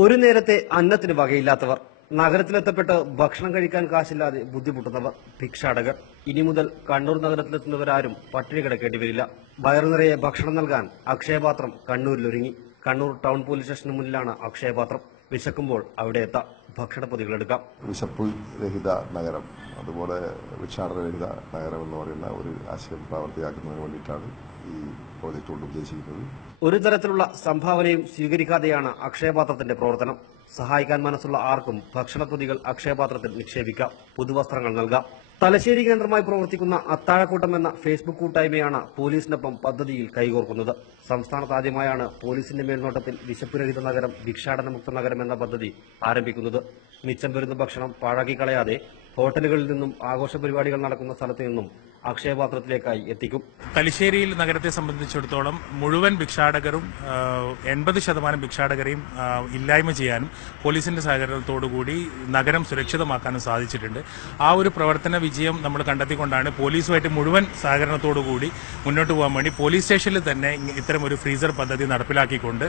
ഒരു നേരത്തെ അന്നത്തിന് വകയില്ലാത്തവർ, നഗരത്തിലെത്തപ്പെട്ട് ഭക്ഷണം കഴിക്കാൻ കാശില്ലാതെ ബുദ്ധിമുട്ടുന്നവർ, ഭിക്ഷാടകർ. ഇനി മുതൽ കണ്ണൂർ നഗരത്തിലെത്തുന്നവരാരും പട്ടിണി കിടക്കേണ്ടി വരില്ല. വയറു നിറയെ ഭക്ഷണം നൽകാൻ അക്ഷയപാത്രം കണ്ണൂരിലൊരുങ്ങി. കണ്ണൂർ ടൗൺ പോലീസ് സ്റ്റേഷന് മുന്നിലാണ് അക്ഷയപാത്രം. വിശക്കുമ്പോൾ അവിടെ എത്താം, ഭക്ഷണപ്പൊതികൾ എടുക്കാം. വിശപ്പ് രഹിത നഗരം, അതുപോലെ ഭിക്ഷാടനരഹിത നഗരം എന്ന് പറയുന്ന ഒരു ആശയം പ്രാവർത്തിയാക്കുന്നതിന് വേണ്ടിയിട്ടാണ് ഈ പ്രോജക്റ്റ് കൊണ്ട് ഉദ്ദേശിക്കുന്നത്. ഒരു തരത്തിലുള്ള സംഭാവനയും സ്വീകരിക്കാതെയാണ് അക്ഷയപാത്രത്തിന്റെ പ്രവർത്തനം. സഹായിക്കാൻ മനസ്സുള്ള ആർക്കും ഭക്ഷണപ്പൊതികൾ അക്ഷയപാത്രത്തിൽ നിക്ഷേപിക്കാം, പുതുവസ്ത്രങ്ങൾ നൽകാം. തലശ്ശേരി കേന്ദ്രമായി പ്രവർത്തിക്കുന്ന അത്താഴക്കൂട്ടം എന്ന ഫേസ്ബുക്ക് കൂട്ടായ്മയാണ് പോലീസിനൊപ്പം പദ്ധതിയിൽ കൈകോർക്കുന്നത്. സംസ്ഥാനത്ത് ആദ്യമായാണ് പോലീസിന്റെ മേൽനോട്ടത്തിൽ വിശപ്പുരഹിത നഗരം, ഭിക്ഷാടനമുക്ത നഗരം എന്ന പദ്ധതി ആരംഭിക്കുന്നത്. മിച്ചം വരുന്ന ഭക്ഷണം പാഴാക്കി കളയാതെ ഹോട്ടലുകളിൽ നിന്നും ആഘോഷ പരിപാടികൾ നടക്കുന്ന സ്ഥലത്ത് നിന്നും അക്ഷയപാത്രത്തിലേക്കായി എത്തിക്കും. തലശ്ശേരിയിൽ നഗരത്തെ സംബന്ധിച്ചിടത്തോളം മുഴുവൻ ഭിക്ഷാടകരും 80% ഭിക്ഷാടകരെയും ഇല്ലായ്മ ചെയ്യാനും പോലീസിന്റെ സഹകരണത്തോടുകൂടി നഗരം സുരക്ഷിതമാക്കാനും സാധിച്ചിട്ടുണ്ട്. ആ ഒരു പ്രവർത്തന വിജയം നമ്മൾ കണ്ടെത്തിക്കൊണ്ടാണ് പോലീസുമായിട്ട് മുഴുവൻ സഹകരണത്തോടുകൂടി മുന്നോട്ട് പോകാൻ വേണ്ടി പോലീസ് സ്റ്റേഷനിൽ തന്നെ ഇത്തരം ഒരു ഫ്രീസർ പദ്ധതി നടപ്പിലാക്കിക്കൊണ്ട്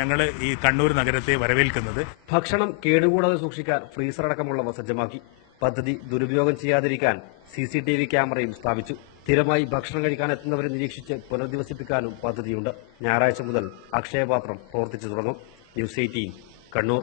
ഞങ്ങൾ ഈ കണ്ണൂർ നഗരത്തെ വരവേൽക്കുന്നത്. ഭക്ഷണം കേടുകൂടാതെ സൂക്ഷിക്കാൻ ഫ്രീസർ അടക്കമുള്ളവ സജ്ജമാക്കി. പദ്ധതി ദുരുപയോഗം ചെയ്യാതിരിക്കാൻ CCTV ക്യാമറയും സ്ഥാപിച്ചു. സ്ഥിരമായി ഭക്ഷണം കഴിക്കാൻ എത്തുന്നവരെ നിരീക്ഷിച്ച് പുനരധിവസിപ്പിക്കാനും പദ്ധതിയുണ്ട്. ഞായറാഴ്ച മുതൽ അക്ഷയപാത്രം പ്രവർത്തിച്ചു തുടങ്ങും. ന്യൂസ് 18 കണ്ണൂർ.